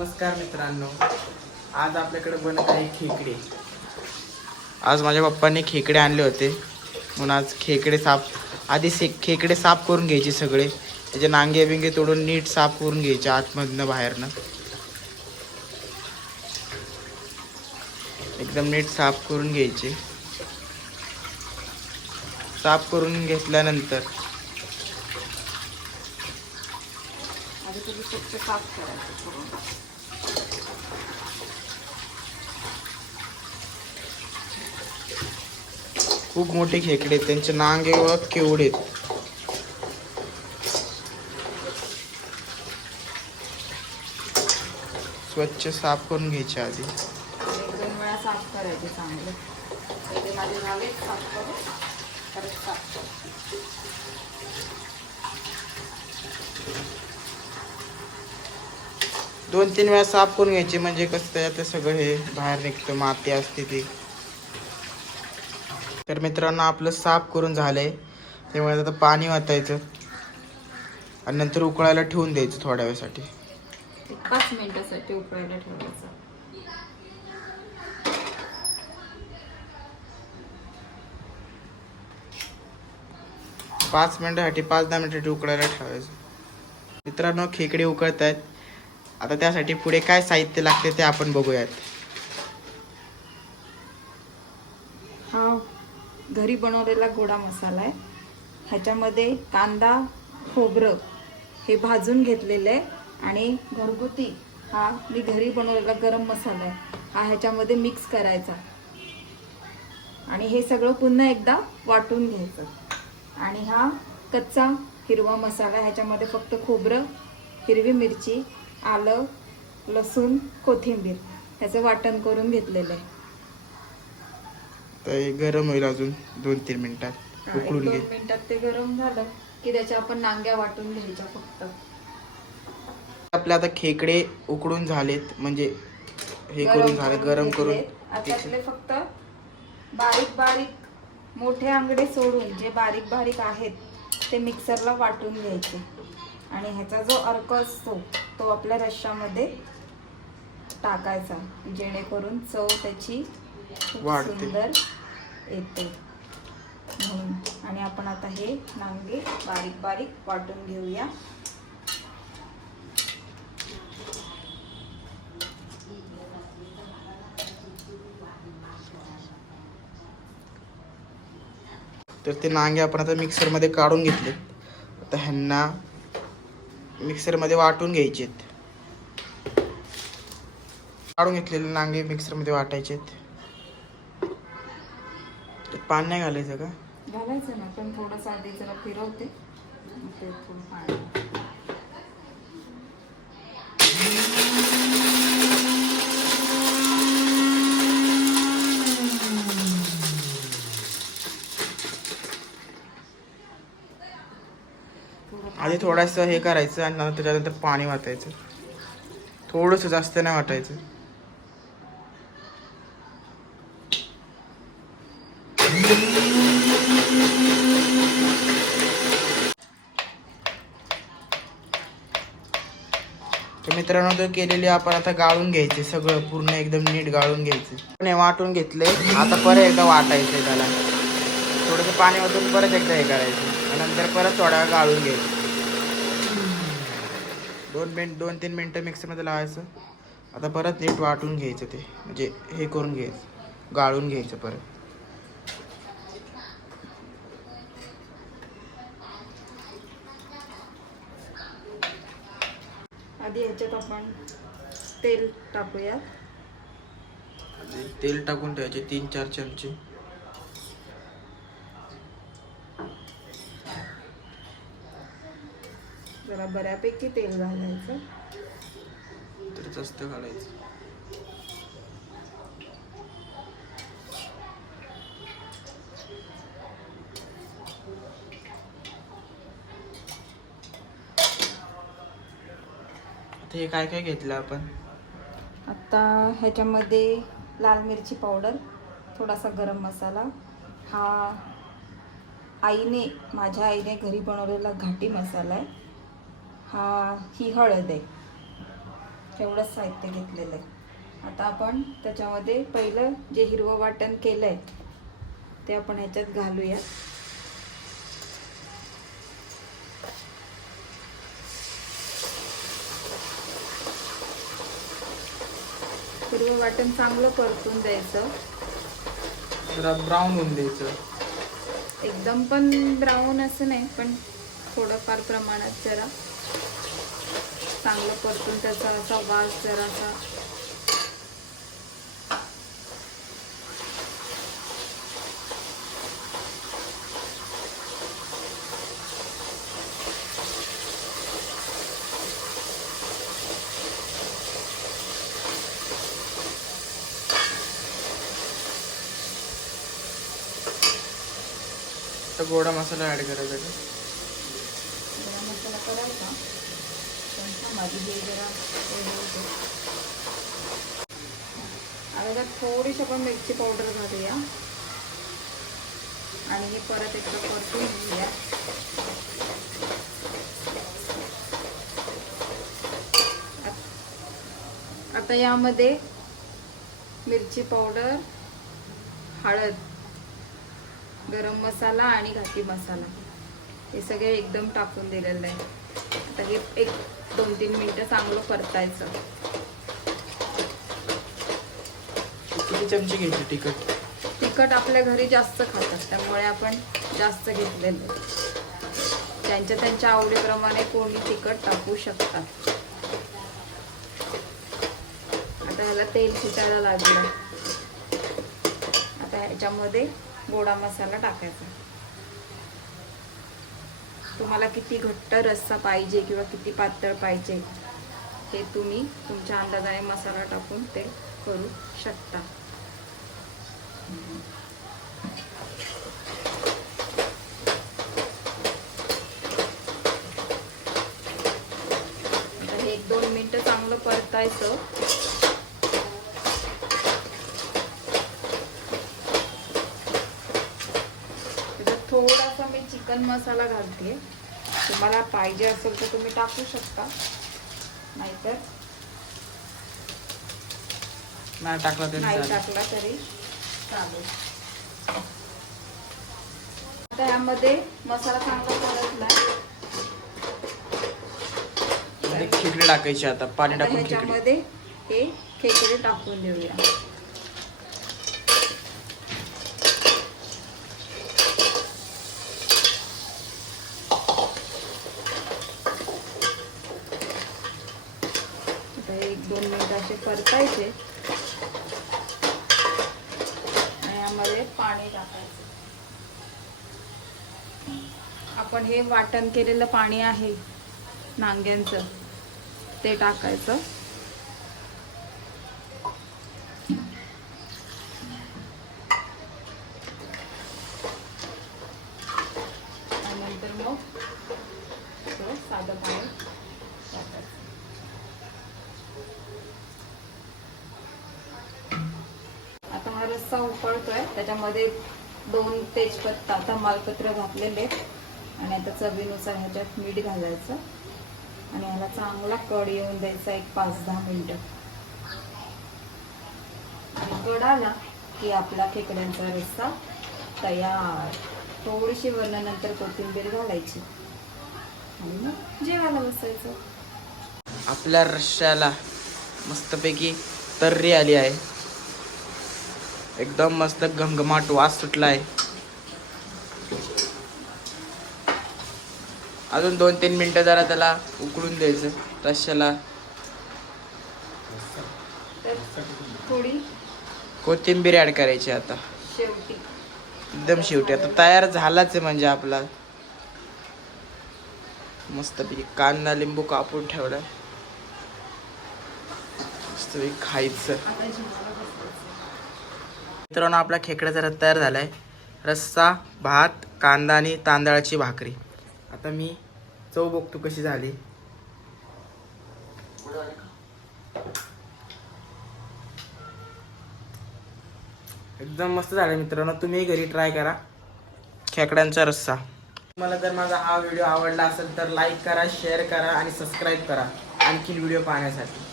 नमस्कार मित्रांनो. आज आपल्याकडे बनत आहे खेकडे. आज माझ्या पप्पांनी खेकडे आणले होते. म्हणून आज खेकडे साफ आधी से खेकडे साफ करून घ्यायचे सगळे. त्याचे नांगे बिंगे तोडून नीट साफ करून घ्यायचे आतमधनं बाहेरनं. एकदम नीट साफ करून घ्यायचे. साफ करून घेतल्यानंतर आधी तुम्ही स्वच्छ साफ करायचं खूप मोठे खेकडे आहेत. त्यांचे नांगे व केवढे स्वच्छ साफ करून घ्यायचे आधी. साफ करायचे दोन तीन वेळा साफ करून घ्यायचे म्हणजे कसं त्याच्यात सगळं हे बाहेर निघतं माती असते ती. तर मित्रांनो आपलं साफ करून झालंय. त्यामुळे आता पाणी वाटायचं आणि नंतर उकळायला ठेवून द्यायचं थोड्या वेळासाठी. पाच मिनिटासाठी उकळायला ठेवायचं. पाच मिनिटासाठी पाच दहा मिनिटासाठी उकळायला ठेवायचं. मित्रांनो खेकडे उकळत आहेत आता त्यासाठी पुढे काय साहित्य लागते ते आपण बघूयात. हा घरी बनवलेला गोडा मसाला आहे. ह्याच्यामध्ये कांदा खोबरं हे भाजून घेतलेलं आहे. आणि घरगुती हा मी घरी बनवलेला गरम मसाला आहे. हा ह्याच्यामध्ये मिक्स करायचा. आणि हे सगळं पुन्हा एकदा वाटून घ्यायचं. आणि हा कच्चा हिरवा मसाला ह्याच्यामध्ये फक्त खोबरं हिरवी मिरची आलं लसूण कोथिंबीर ह्याचं वाटण करून घेतलेलं आहे. तर हे गरम होईल अजून दोन तीन मिनिटात एक उकळून दोन घे. मिनिटात ते गरम झालं की त्याच्या आपण नांग्या वाटून घ्यायच्या फक्त. आपले आता खेकडे उकडून झालेत म्हणजे हे करून झाले गरम करून घेतलेत. आता आपले फक्त बारीक बारीक मोठे आंगडे सोडून जे बारीक बारीक आहेत ते मिक्सरला वाटून घ्यायचे. आणि ह्याचा जो अर्क असतो तो आपल्या रश्श्यामध्ये टाकायचा जेणेकरून चव त्याची खूप वाढते. सुंदर येते म्हणून आणि आपण आता हे नांगे बारीक बारीक वाटून घेऊया. तर ते नांगे आपण आता मिक्सरमध्ये काढून घेतले आता ह्यांना मिक्सरमध्ये वाटून घ्यायचे काढून घेतलेले नांगे मिक्सरमध्ये वाटायचे पाणी नाही घालायचं का? घालायचं ना पण थोडंसं आधी जरा फिरवते. मग ते थोडं पाणी थोडं आधी थोडंसं हे करायचं आणि नंतर त्याच्यानंतर पाणी वाटायचं. थोडंसं जास्त नाही वाटायचं. मित्रांनो तो केलेले आपण आता गाळून घ्यायचे. सगळं पूर्ण एकदम नीट गाळून घ्यायचं. पण हे वाटून घेतले. आता परत एकदा वाटायचं त्याला. थोडंसं पाणी वाटून परत एकदा हे करायचं. नंतर परत थोडा वेळ गाळून घ्यायचं. दोन मिनिट दोन तीन मिनटं मिक्सरमध्ये लावायचं. आता परत नीट वाटून घ्यायचं ते. म्हणजे हे करून घ्यायचं. गाळून घ्यायचं परत. आधी ह्याच्यात आपण तेल टाकूया तेल टाकून ठेवायचे तीन चार चमचे. जरा बऱ्यापैकी तेल घालायचं. तर जास्त घालायचं. आता हे काय काय घेतलं आपण? आता ह्याच्यामध्ये लाल मिरची पावडर थोडासा गरम मसाला. हा आईने माझ्या आईने घरी बनवलेला घाटी मसाला आहे. हा ही हळद आहे. एवढंच साहित्य घेतलेलं आहे. आता आपण त्याच्यामध्ये पहिलं जे हिरवं वाटण केलं आहे ते आपण ह्याच्यात घालूया वाटण चांगलं परतून द्यायचं. जरा ब्राऊन होऊन द्यायचं. एकदम पण ब्राऊन असं नाही पण थोडंफार प्रमाणात जरा चांगलं परतून त्याचा असा वास जरासा आता गोडा मसाला ॲड करायचा का गरम मसाला करायचा. पण हा माझी हे जरा आता त्यात थोडीशी आपण मिरची पावडर घालूया. आणि हे परत एकदा परतून घेऊया. आता यामध्ये मिरची पावडर हळद गरम मसाला आणि घाटी मसाला. हे सगळे एकदम टाकून दिलेलं आहे. आता हे एक दोन तीन मिनटं चांगलं परतायचं. किती चमचे घ्यायचे तिखट? तिखट आपल्या घरी जास्त खातात त्यामुळे आपण जास्त घेतलेलं. त्यांच्या त्यांच्या आवडीप्रमाणे कोणी तिखट टाकू शकतात. आता ह्याला तेल सुटायला लागलं. आता ह्याच्यामध्ये गोडा मसाला टाकायचा. तुम्हाला किती घट्ट रस्सा पाहिजे किंवा किती पातळ पाहिजे हे तुम्ही तुमच्या अंदाजाने मसाला टाकून ते करू शकता. हे एक दोन मिनटं चांगलं परतायचं. थोडासा मी चिकन मसाला घालते. तुम्हाला पाहिजे असेल तर तुम्ही टाकू शकता. नाहीतर नाही टाकला तरी नाही टाकला तरी चालेल. आता यामध्ये मसाला चांगला परतला खेकडे टाकायचे आता. पाणी टाकून ह्याच्यामध्ये हे खेकडे टाकून देऊया आता हे एक दोन मिनिट असे परतायचे. आणि यामध्ये पाणी टाकायचं. आपण हे वाटण केलेलं पाणी आहे नांग्यांचं ते टाकायचं. आणि नंतर मग साधं पाणी टाकायचं. आता उकळतोय त्याच्यामध्ये दोन तेजपत्ता तमालपत्र घातलेले आहेत. आणि आता चवीनुसार ह्याच्यात मीठ घालायचं. आणि ह्याला चांगला कड येऊन द्यायचा एक पाच दहा मिनटं. आणि कड आला की आपला खेकड्यांचा रस्सा तयार. थोडीशी वरणानंतर कोथिंबीर घालायची. आणि मग जेवायला बसायचं. आपल्या रश्श्याला मस्तपैकी तर्री आली आहे. एकदम मस्त घमघमाट वास सुटला आहे अजून दोन तीन मिनटं जरा त्याला उकळून द्यायचं थोडी कोथिंबीर ॲड करायची आता. एकदम शेवटी. आता तयार झालाच आहे म्हणजे आपला. मस्तपैकी कांदा लिंबू कापून ठेवला मस्तपैकी खायचं. मित्रांनो आपला खेकडा जरा तयार झालाय. रस्सा भात कांदा आणि तांदळाची भाकरी. आता मी चव बघतो कशी झाली. एकदम मस्त झालं मित्रांनो तुम्ही घरी ट्राय करा. खेकड्यांचा रस्सा. तुम्हाला जर माझा हा व्हिडिओ आवडला असेल तर लाईक करा शेअर करा आणि सबस्क्राईब करा. आणखी व्हिडिओ पाहण्यासाठी.